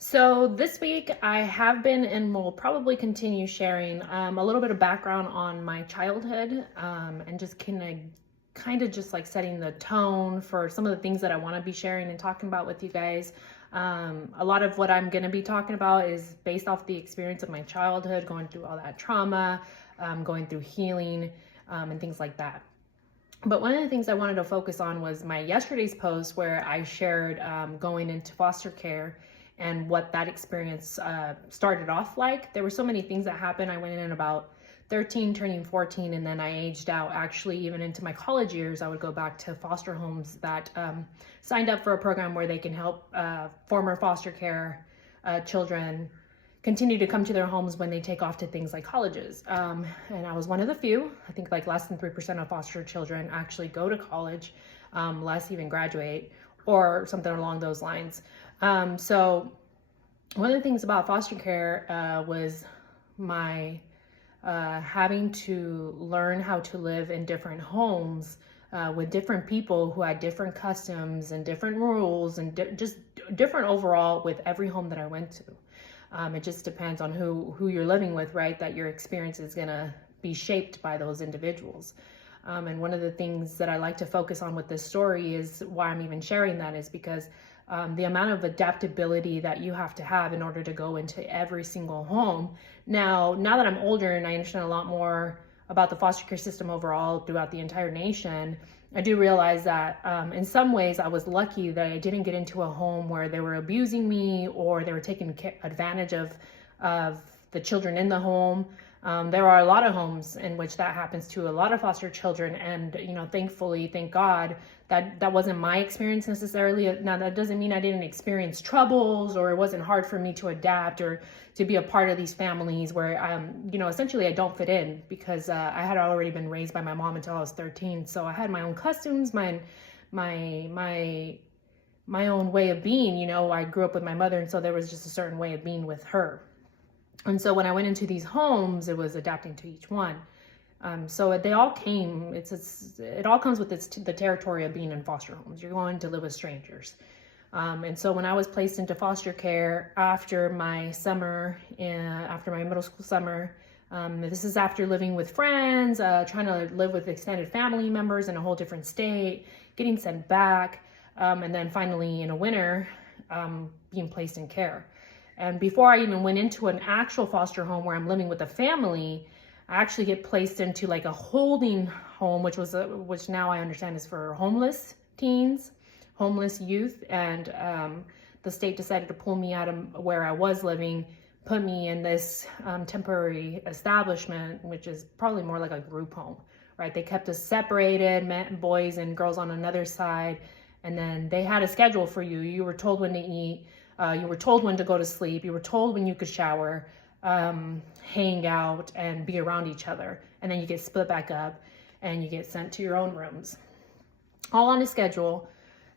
So this week I have been and will probably continue sharing a little bit of background on my childhood and just kind of just like setting the tone for some of the things that I want to be sharing and talking about with you guys. A lot of what I'm going to be talking about is based off the experience of my childhood, going through all that trauma, going through healing, and things like that. But one of the things I wanted to focus on was my yesterday's post where I shared going into foster care and what that experience started off like. There were so many things that happened. I went in at about 13, turning 14, and then I aged out. Actually, even into my college years, I would go back to foster homes that signed up for a program where they can help former foster care children continue to come to their homes when they take off to things like colleges. And I was one of the few. I think like less than 3% of foster children actually go to college, less even graduate or something along those lines. So one of the things about foster care was my having to learn how to live in different homes with different people who had different customs and different rules and just different overall with every home that I went to. It just depends on who you're living with, right? That your experience is going to be shaped by those individuals. And one of the things that I like to focus on with this story is why I'm even sharing that is because the amount of adaptability that you have to have in order to go into every single home. Now that I'm older and I understand a lot more about the foster care system overall throughout the entire nation, I do realize that in some ways I was lucky that I didn't get into a home where they were abusing me or they were taking advantage of the children in the home. There are a lot of homes in which that happens to a lot of foster children, and thankfully, thank God that wasn't my experience necessarily. Now that doesn't mean I didn't experience troubles or it wasn't hard for me to adapt or to be a part of these families where essentially I don't fit in because I had already been raised by my mom until I was 13, so I had my own customs, my own way of being. I grew up with my mother, and so there was just a certain way of being with her. And so when I went into these homes, it was adapting to each one. So they all came, it all comes with the territory of being in foster homes. You're going to live with strangers. And so when I was placed into foster care after my middle school summer, this is after living with friends, trying to live with extended family members in a whole different state, getting sent back, and then finally in a winter, being placed in care. And before I even went into an actual foster home where I'm living with a family, I actually get placed into like a holding home, which now I understand is for homeless teens, homeless youth. And the state decided to pull me out of where I was living, put me in this temporary establishment, which is probably more like a group home, right? They kept us separated, boys and girls on another side. And then they had a schedule for you. You were told when to eat. You were told when to go to sleep. You were told when you could shower, hang out, and be around each other. And then you get split back up and you get sent to your own rooms, all on a schedule.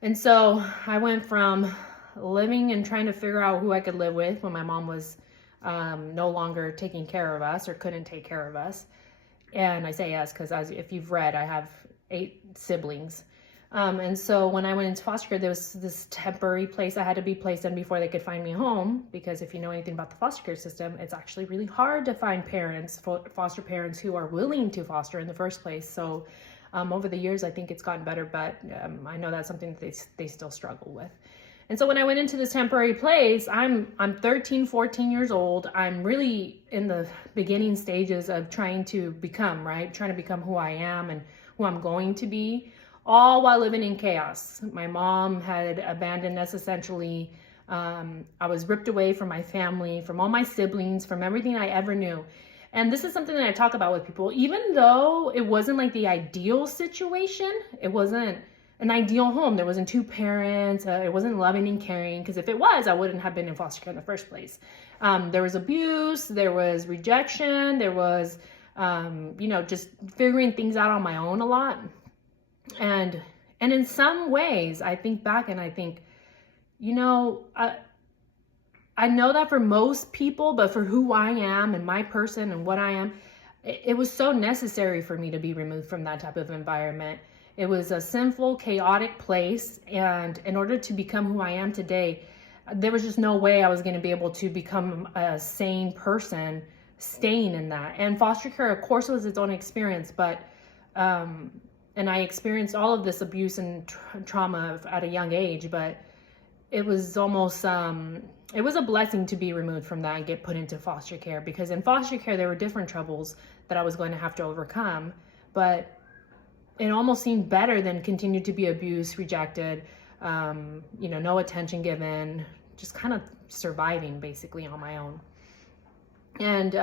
And so I went from living and trying to figure out who I could live with when my mom was no longer taking care of us or couldn't take care of us. And I say us because if you've read, I have 8 siblings. And so when I went into foster care, there was this temporary place I had to be placed in before they could find me a home. Because if you know anything about the foster care system, it's actually really hard to find foster parents who are willing to foster in the first place. So over the years, I think it's gotten better, but I know that's something that they still struggle with. And so when I went into this temporary place, I'm 13, 14 years old. I'm really in the beginning stages of trying to become who I am and who I'm going to be, all while living in chaos. My mom had abandoned us essentially. I was ripped away from my family, from all my siblings, from everything I ever knew. And this is something that I talk about with people. Even though it wasn't like the ideal situation, it wasn't an ideal home. There wasn't 2 parents. It wasn't loving and caring, because if it was, I wouldn't have been in foster care in the first place. There was abuse, there was rejection, there was, just figuring things out on my own a lot. And in some ways, I think back and I think, I know that for most people, but for who I am and my person and what I am, it was so necessary for me to be removed from that type of environment. It was a sinful, chaotic place. And in order to become who I am today, there was just no way I was going to be able to become a sane person staying in that. And foster care, of course, was its own experience, but and I experienced all of this abuse and trauma at a young age, but it was almost it was a blessing to be removed from that and get put into foster care, because in foster care there were different troubles that I was going to have to overcome, but it almost seemed better than continue to be abused, rejected, no attention given, just kind of surviving basically on my own. And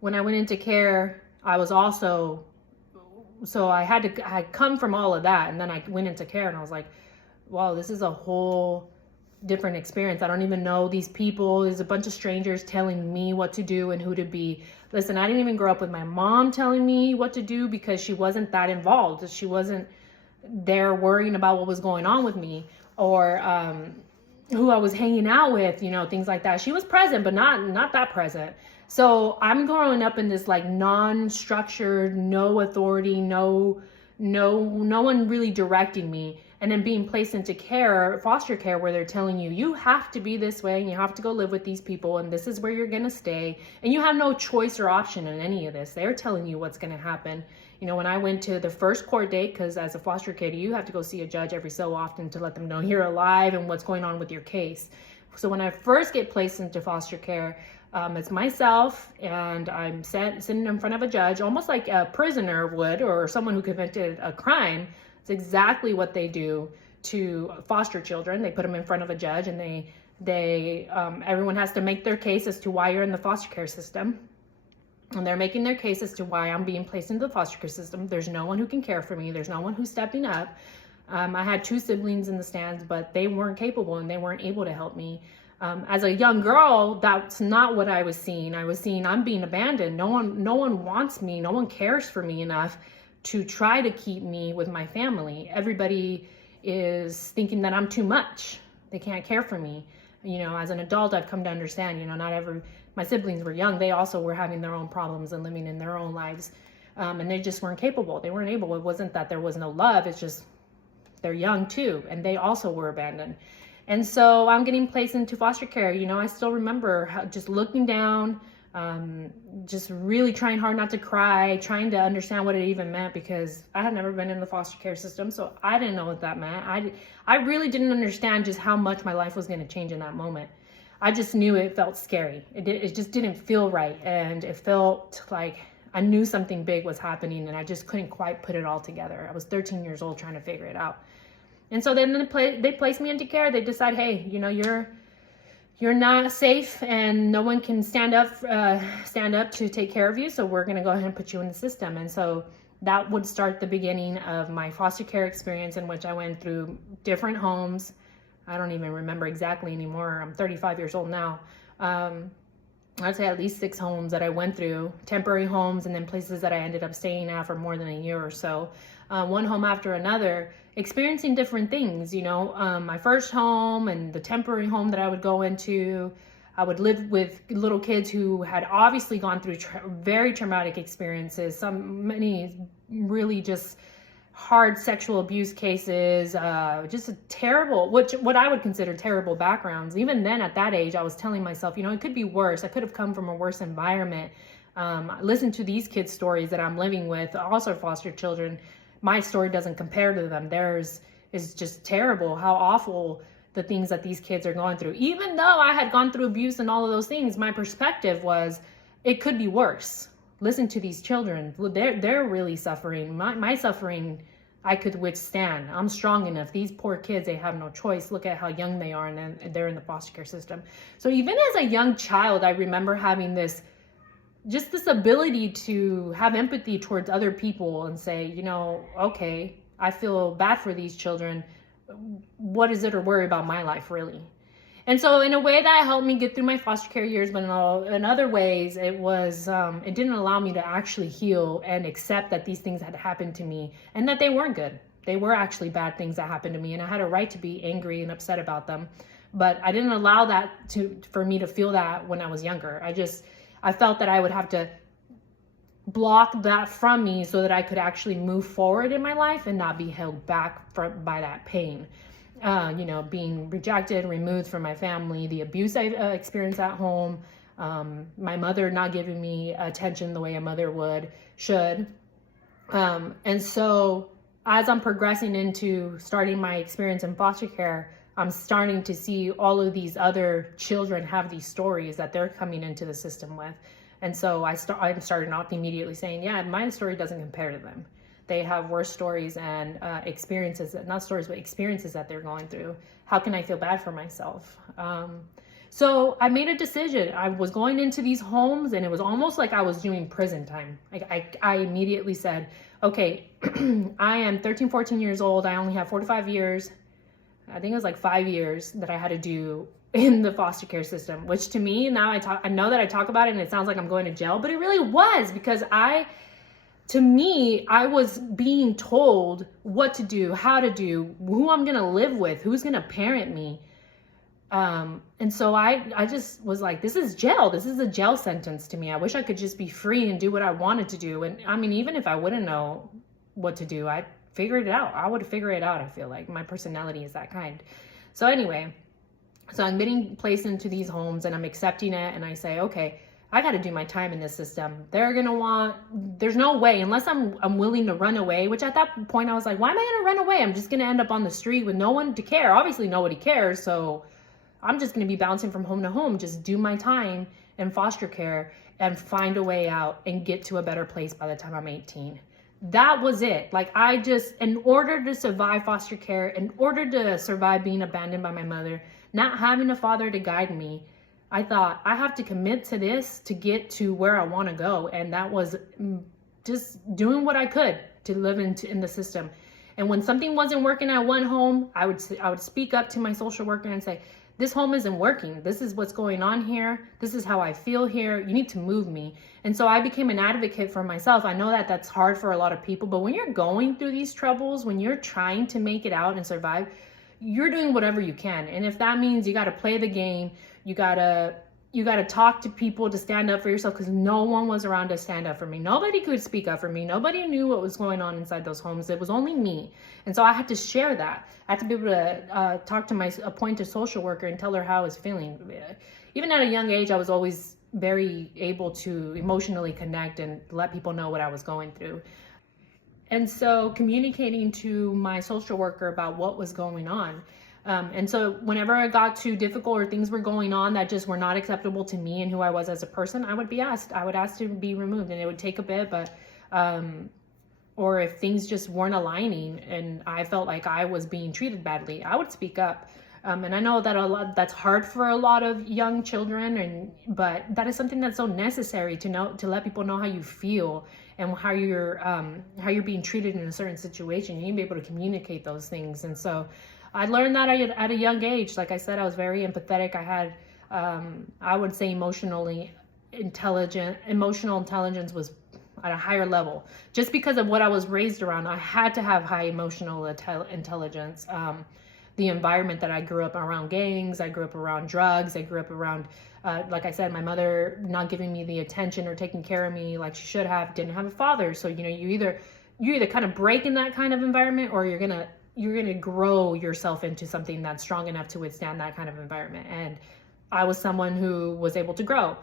when I went into care, I was also, so I had come from all of that, and then I went into care and I was like, wow, this is a whole different experience. I don't even know these people. There's a bunch of strangers telling me what to do and who to be. Listen, I didn't even grow up with my mom telling me what to do, because she wasn't that involved. She wasn't there worrying about what was going on with me, or who I was hanging out with, things like that. She was present, but not that present. So I'm growing up in this like non-structured, no authority, no one really directing me. And then being placed into care, foster care, where they're telling you, you have to be this way and you have to go live with these people and this is where you're going to stay. And you have no choice or option in any of this. They're telling you what's going to happen. When I went to the first court date, because as a foster kid, you have to go see a judge every so often to let them know you're alive and what's going on with your case. So when I first get placed into foster care, it's myself, and I'm sitting in front of a judge, almost like a prisoner would, or someone who committed a crime. It's exactly what they do to foster children. They put them in front of a judge, and everyone has to make their case as to why you're in the foster care system. And they're making their case as to why I'm being placed into the foster care system. There's no one who can care for me. There's no one who's stepping up. I had 2 siblings in the stands, but they weren't capable and they weren't able to help me. As a young girl, that's not what I was seeing. I was seeing I'm being abandoned. No one wants me. No one cares for me enough to try to keep me with my family. Everybody is thinking that I'm too much. They can't care for me. As an adult, I've come to understand, my siblings were young. They also were having their own problems and living in their own lives. And they just weren't capable. They weren't able. It wasn't that there was no love. It's just they're young too. And they also were abandoned. And so I'm getting placed into foster care. I still remember just looking down, just really trying hard not to cry, trying to understand what it even meant, because I had never been in the foster care system. So I didn't know what that meant. I really didn't understand just how much my life was going to change in that moment. I just knew it felt scary. It just didn't feel right. And it felt like I knew something big was happening, and I just couldn't quite put it all together. I was 13 years old trying to figure it out. And so then they placed me into care. They decide, hey, you're not safe and no one can stand up to take care of you. So we're going to go ahead and put you in the system. And so that would start the beginning of my foster care experience, in which I went through different homes. I don't even remember exactly anymore. I'm 35 years old now. I'd say at least 6 homes that I went through, temporary homes, and then places that I ended up staying at for more than a year or so. One home after another, experiencing different things, my first home and the temporary home that I would go into. I would live with little kids who had obviously gone through very traumatic experiences, many really just hard sexual abuse cases, just a terrible, what I would consider terrible backgrounds. Even then at that age, I was telling myself, it could be worse. I could have come from a worse environment. Listen to these kids' stories that I'm living with, also foster children. My story doesn't compare to them. Theirs is just terrible, how awful the things that these kids are going through. Even though I had gone through abuse and all of those things, my perspective was it could be worse. Listen to these children. They're really suffering. My suffering, I could withstand. I'm strong enough. These poor kids, they have no choice. Look at how young they are, and then they're in the foster care system. So even as a young child, I remember having this ability to have empathy towards other people and say, okay, I feel bad for these children. What is it to worry about my life, really? And so in a way that helped me get through my foster care years, but in other ways, it didn't allow me to actually heal and accept that these things had happened to me and that they weren't good. They were actually bad things that happened to me, and I had a right to be angry and upset about them. But I didn't allow that for me to feel that when I was younger. I felt that I would have to block that from me so that I could actually move forward in my life and not be held back by that pain. being rejected, removed from my family, the abuse I experienced at home, my mother not giving me attention the way a mother should. And so as I'm progressing into starting my experience in foster care, I'm starting to see all of these other children have these stories that they're coming into the system with. And so I started off immediately saying, yeah, my story doesn't compare to them. They have worse stories and experiences, not stories, but experiences that they're going through. How can I feel bad for myself? So I made a decision. I was going into these homes and it was almost like I was doing prison time. I immediately said, okay, I am 13, 14 years old. I only have 45 years. I think it was like 5 years that I had to do in the foster care system, which to me, now I know that I talk about it and it sounds like I'm going to jail, but it really was, because to me, I was being told what to do, how to do, who I'm going to live with, who's going to parent me. And so I just was like, this is jail. This is a jail sentence to me. I wish I could just be free and do what I wanted to do. And I mean, even if I wouldn't know what to do, I'd figure it out. I would figure it out. I feel like my personality is that kind. So anyway, so I'm getting placed into these homes and I'm accepting it. And I say, okay, I got to do my time in this system. There's no way, unless I'm willing to run away, which at that point I was like, why am I going to run away? I'm just going to end up on the street with no one to care. Obviously nobody cares. So I'm just going to be bouncing from home to home, just do my time in foster care and find a way out and get to a better place by the time I'm 18. That was it. Like, in order to survive foster care, in order to survive being abandoned by my mother, not having a father to guide me, I thought I have to commit to this to get to where I want to go. And that was just doing what I could to live in the system. And when something wasn't working at one home, I would speak up to my social worker and say, this home isn't working. This is what's going on here. This is how I feel here. You need to move me. And so I became an advocate for myself. I know that that's hard for a lot of people, but when you're going through these troubles, when you're trying to make it out and survive, you're doing whatever you can. And if that means you got to play the game, you got to talk to people to stand up for yourself, because no one was around to stand up for me. Nobody could speak up for me. Nobody knew what was going on inside those homes. It was only me. And so I had to share that. I had to be able to talk to my appointed social worker and tell her how I was feeling. Even at a young age, I was always very able to emotionally connect and let people know what I was going through. And so communicating to my social worker about what was going on. And so whenever I got too difficult or things were going on that just were not acceptable to me and who I was as a person, I would ask to be removed, and it would take a bit, but, or if things just weren't aligning and I felt like I was being treated badly, I would speak up. And I know that that's hard for a lot of young children, but that is something that's so necessary to let people know how you feel and how you're being treated in a certain situation. You need to be able to communicate those things. And so I learned that at a young age. Like I said, I was very empathetic. I had, I would say emotional intelligence was at a higher level. Just because of what I was raised around, I had to have high emotional intelligence. The environment that I grew up around, gangs, I grew up around drugs, I grew up around, like I said, my mother not giving me the attention or taking care of me like she should have, didn't have a father. So, you either kind of break in that kind of environment, or you're gonna grow yourself into something that's strong enough to withstand that kind of environment. And I was someone who was able to grow.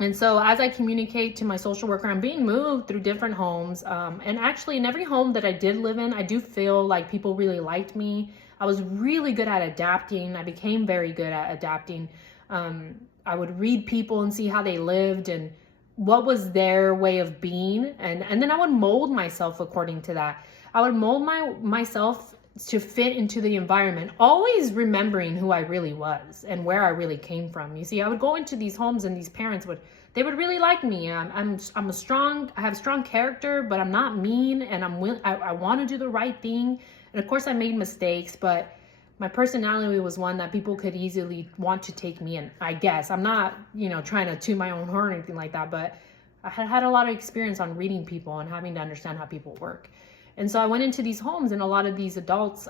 And so as I communicate to my social worker, I'm being moved through different homes. And actually in every home that I did live in, I do feel like people really liked me. I was really good at adapting. I became very good at adapting. I would read people and see how they lived and what was their way of being. And then I would mold myself according to that. I would mold myself to fit into the environment, always remembering who I really was and where I really came from. You see, I would go into these homes and these parents would really like me. I have strong character, but I'm not mean, and I want to do the right thing. And of course I made mistakes, but my personality was one that people could easily want to take me in. I guess I'm not, trying to toot my own horn or anything like that, but I had a lot of experience on reading people and having to understand how people work. And so I went into these homes, and a lot of these adults,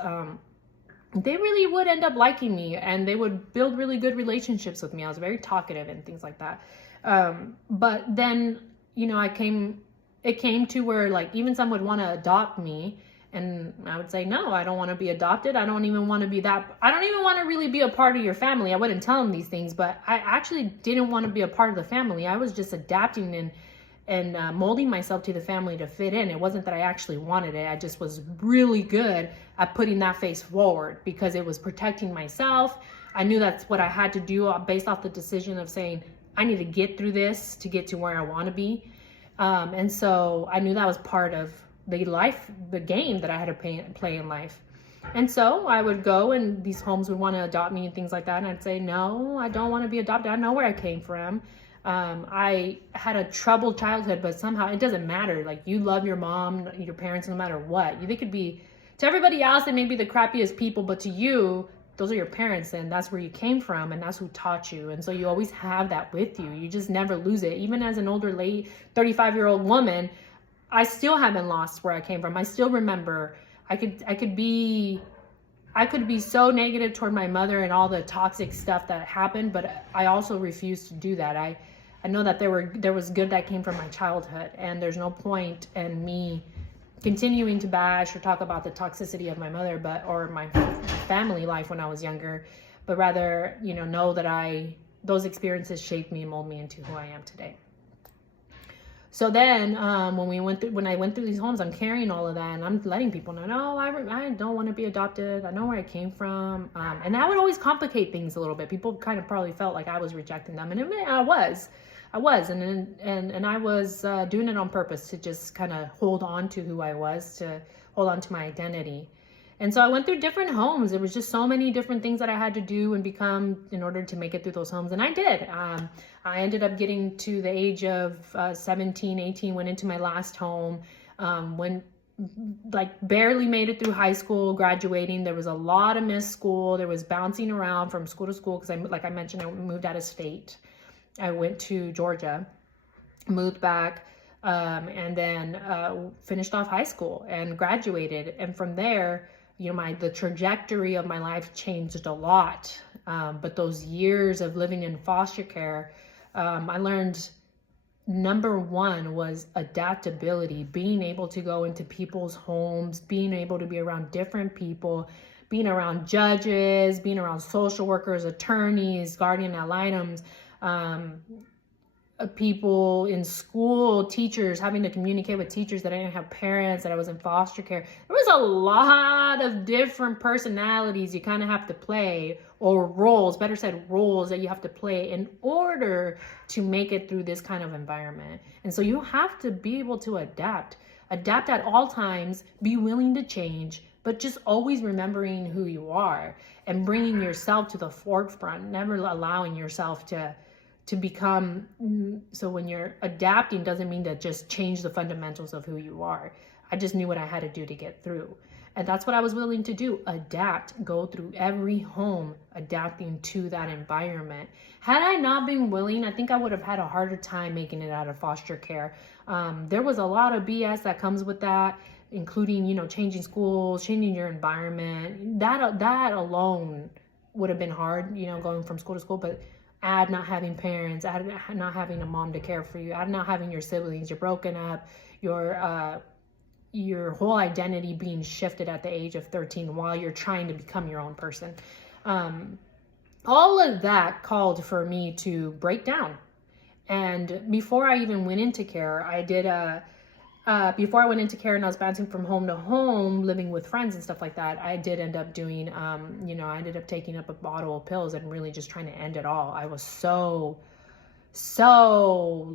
they really would end up liking me, and they would build really good relationships with me. I was very talkative and things like that. But then, it came to where like even some would want to adopt me, And I would say, no, I don't want to be adopted. I don't even want to be that. I don't even want to really be a part of your family. I wouldn't tell them these things, but I actually didn't want to be a part of the family. I was just adapting and molding myself to the family to fit in. It wasn't that I actually wanted it. I just was really good at putting that face forward because it was protecting myself. I knew that's what I had to do based off the decision of saying, I need to get through this to get to where I want to be. And so I knew that was part of the game that I had to play in life. And so I would go and these homes would want to adopt me and things like that. And I'd say, no, I don't want to be adopted. I know where I came from. I had a troubled childhood, but somehow it doesn't matter. Like, you love your mom, your parents, no matter what. They could be, to everybody else, they may be the crappiest people, but to you, those are your parents, and that's where you came from, and that's who taught you. And so you always have that with you. You just never lose it. Even as an older lady, 35-year-old woman, I still haven't lost where I came from. I still remember I could be so negative toward my mother and all the toxic stuff that happened, but I also refused to do that. I know that there was good that came from my childhood, and there's no point in me continuing to bash or talk about the toxicity of my mother, or my family life when I was younger, but rather, know that those experiences shaped me and molded me into who I am today. So then when I went through these homes, I'm carrying all of that, and I'm letting people know, no, I don't want to be adopted. I know where I came from. And that would always complicate things a little bit. People kind of probably felt like I was rejecting them. And I was. And I was doing it on purpose to just kind of hold on to who I was, to hold on to my identity. And so I went through different homes. There was just so many different things that I had to do and become in order to make it through those homes. And I did. I ended up getting to the age of 17, 18, went into my last home, barely made it through high school, graduating. There was a lot of missed school. There was bouncing around from school to school because, like I mentioned, I moved out of state. I went to Georgia, moved back, and then finished off high school and graduated. And from there, the trajectory of my life changed a lot. But those years of living in foster care, I learned number one was adaptability, being able to go into people's homes, being able to be around different people, being around judges, being around social workers, attorneys, guardian ad litems, people in school, teachers, having to communicate with teachers that I didn't have parents, that I was in foster care. There was a lot of different personalities you kind of have to play, or roles, better said, roles that you have to play in order to make it through this kind of environment. And so you have to be able to adapt at all times, be willing to change, but just always remembering who you are and bringing yourself to the forefront, never allowing yourself to become, so when you're adapting doesn't mean to just change the fundamentals of who you are. I just knew what I had to do to get through. And that's what I was willing to do, adapt, go through every home, adapting to that environment. Had I not been willing, I think I would have had a harder time making it out of foster care. There was a lot of BS that comes with that, including, changing schools, changing your environment. That alone would have been hard, going from school to school, but add not having parents, add not having a mom to care for you, add not having your siblings, you're broken up, your whole identity being shifted at the age of 13 while you're trying to become your own person. All of that called for me to break down. And before I even went into care, before I went into care and I was bouncing from home to home, living with friends and stuff like that, I did end up doing, I ended up taking up a bottle of pills and really just trying to end it all. I was so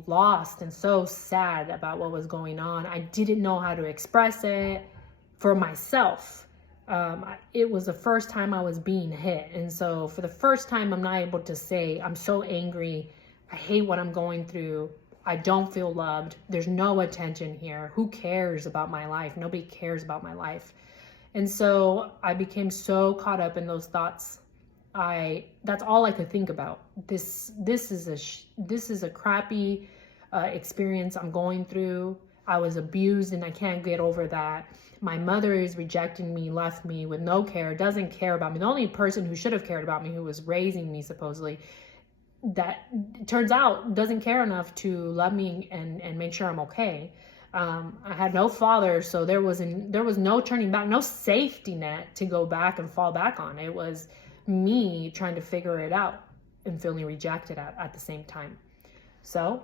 lost and so sad about what was going on. I didn't know how to express it for myself. It was the first time I was being hit. And so for the first time, I'm not able to say, I'm so angry. I hate what I'm going through. I don't feel loved. There's no attention here. Who cares about my life? Nobody cares about my life. And so I became so caught up in those thoughts. That's all I could think about. This is a crappy experience I'm going through. I was abused and I can't get over that. My mother is rejecting me, left me with no care, doesn't care about me. The only person who should have cared about me, who was raising me supposedly, that turns out doesn't care enough to love me and make sure I'm okay. I had no father, so there was no turning back, no safety net to go back and fall back on. It was me trying to figure it out and feeling rejected at the same time. So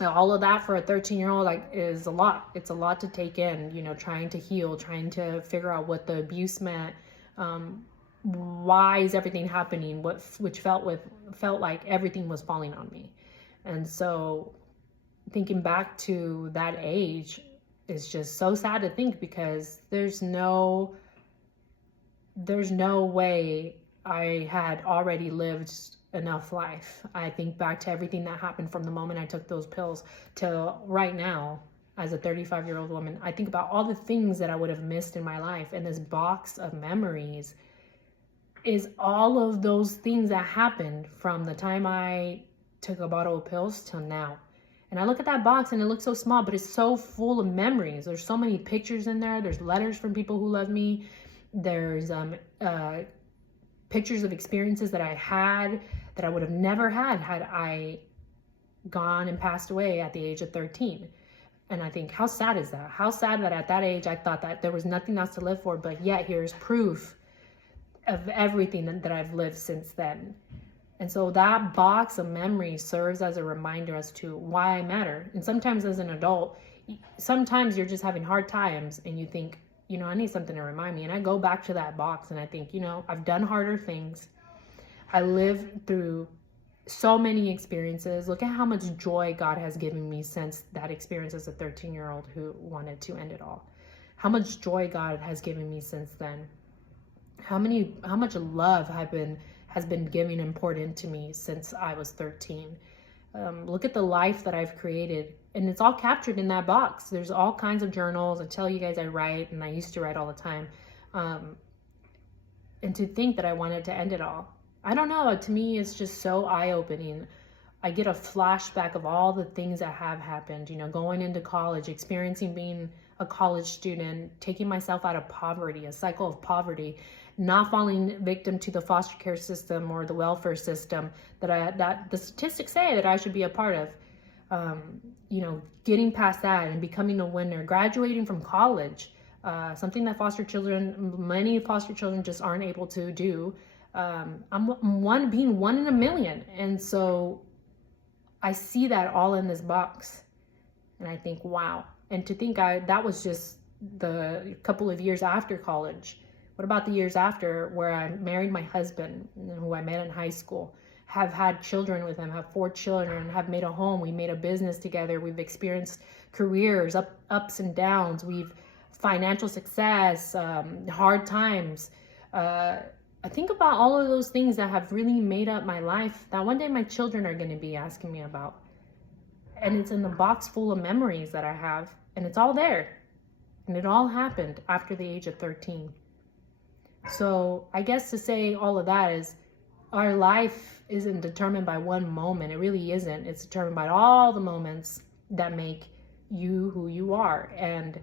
all of that for a 13-year-old, like, is a lot. It's a lot to take in, trying to heal, trying to figure out what the abuse meant. Why is everything happening? Which felt like everything was falling on me. And so thinking back to that age is just so sad to think, because there's no way I had already lived enough life. I think back to everything that happened from the moment I took those pills to right now as a 35-year-old woman. I think about all the things that I would have missed in my life, and this box of memories is all of those things that happened from the time I took a bottle of pills till now. And I look at that box and it looks so small, but it's so full of memories. There's so many pictures in there. There's letters from people who love me. There's pictures of experiences that I had that I would have never had I gone and passed away at the age of 13. And I think, how sad is that? How sad that at that age I thought that there was nothing else to live for, but yet here's proof of everything that I've lived since then. And so that box of memories serves as a reminder as to why I matter. And sometimes as an adult, sometimes you're just having hard times and you think, I need something to remind me. And I go back to that box and I think, I've done harder things. I lived through so many experiences. Look at how much joy God has given me since that experience as a 13-year-old who wanted to end it all. How much joy God has given me since then. How much love has been given and poured into me since I was 13. Look at the life that I've created, and it's all captured in that box. There's all kinds of journals. I tell you guys I write, and I used to write all the time. And to think that I wanted to end it all, I don't know, to me it's just so eye-opening. I get a flashback of all the things that have happened, going into college, experiencing being a college student, taking myself out of poverty, a cycle of poverty, not falling victim to the foster care system or the welfare system that the statistics say that I should be a part of. Getting past that and becoming a winner, graduating from college, something that many foster children just aren't able to do. I'm being one in a million. And so I see that all in this box and I think, wow. And to think that was just the couple of years after college. What about the years after, where I married my husband, who I met in high school, have had children with him, have 4 children, have made a home, we made a business together, we've experienced careers, ups and downs, we've financial success, hard times. I think about all of those things that have really made up my life that one day my children are going to be asking me about. And it's in the box full of memories that I have, and it's all there. And it all happened after the age of 13. So I guess to say all of that is, our life isn't determined by one moment. It really isn't. It's determined by all the moments that make you who you are. And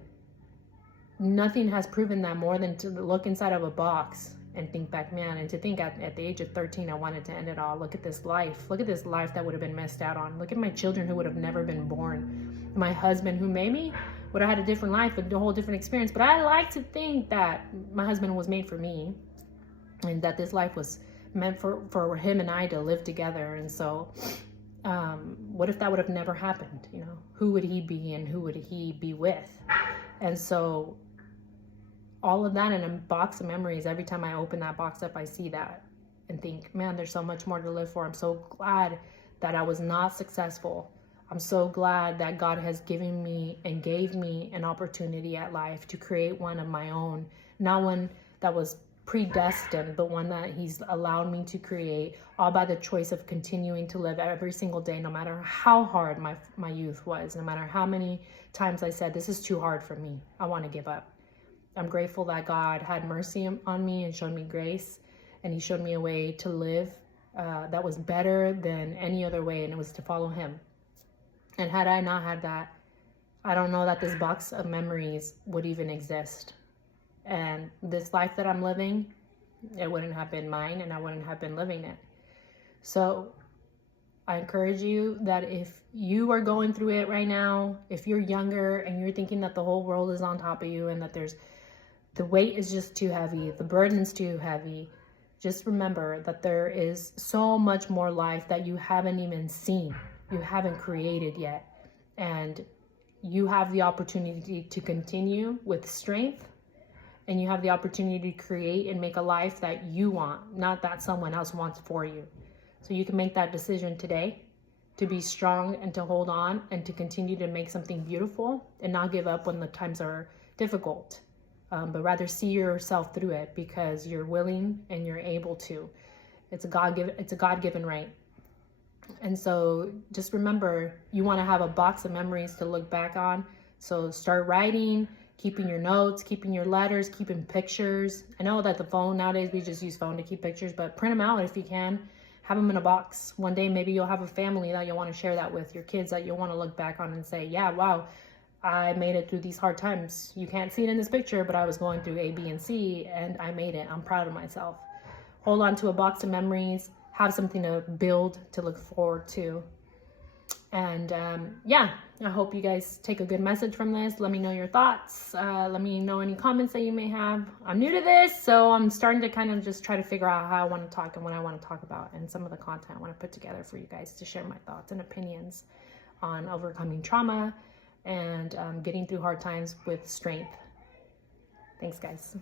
nothing has proven that more than to look inside of a box and think back, man, and to think at the age of 13, I wanted to end it all. Look at this life. Look at this life that would have been missed out on. Look at my children who would have never been born. My husband who maybe would have had a different life, a whole different experience. But I like to think that my husband was made for me and that this life was meant for him and I to live together. And so what if that would have never happened? Who would he be and who would he be with? And so all of that in a box of memories, every time I open that box up, I see that and think, man, there's so much more to live for. I'm so glad that I was not successful. I'm so glad that God has given me and gave me an opportunity at life to create one of my own, not one that was predestined, but one that he's allowed me to create, all by the choice of continuing to live every single day, no matter how hard my youth was, no matter how many times I said, this is too hard for me, I want to give up. I'm grateful that God had mercy on me and showed me grace, and he showed me a way to live that was better than any other way, and it was to follow him. And had I not had that, I don't know that this box of memories would even exist. And this life that I'm living, it wouldn't have been mine, and I wouldn't have been living it. So I encourage you that if you are going through it right now, if you're younger and you're thinking that the whole world is on top of you and that the weight is just too heavy, the burden's too heavy, just remember that there is so much more life that you haven't even seen, you haven't created yet. And you have the opportunity to continue with strength, and you have the opportunity to create and make a life that you want, not that someone else wants for you. So you can make that decision today to be strong and to hold on and to continue to make something beautiful and not give up when the times are difficult, but rather see yourself through it because you're willing and you're able to. It's a God-given right. And so just remember, you want to have a box of memories to look back on. So start writing, keeping your notes, keeping your letters, keeping pictures. I know that the phone nowadays, we just use phone to keep pictures, but print them out if you can. Have them in a box. One day, maybe you'll have a family that you'll want to share that with, your kids that you'll want to look back on and say, yeah, wow, I made it through these hard times. You can't see it in this picture, but I was going through A, B, and C, and I made it. I'm proud of myself. Hold on to a box of memories. Have something to build, to look forward to. And yeah, I hope you guys take a good message from this. Let me know your thoughts. Let me know any comments that you may have. I'm new to this, so I'm starting to kind of just try to figure out how I want to talk and what I want to talk about and some of the content I want to put together for you guys to share my thoughts and opinions on overcoming trauma and getting through hard times with strength. Thanks, guys.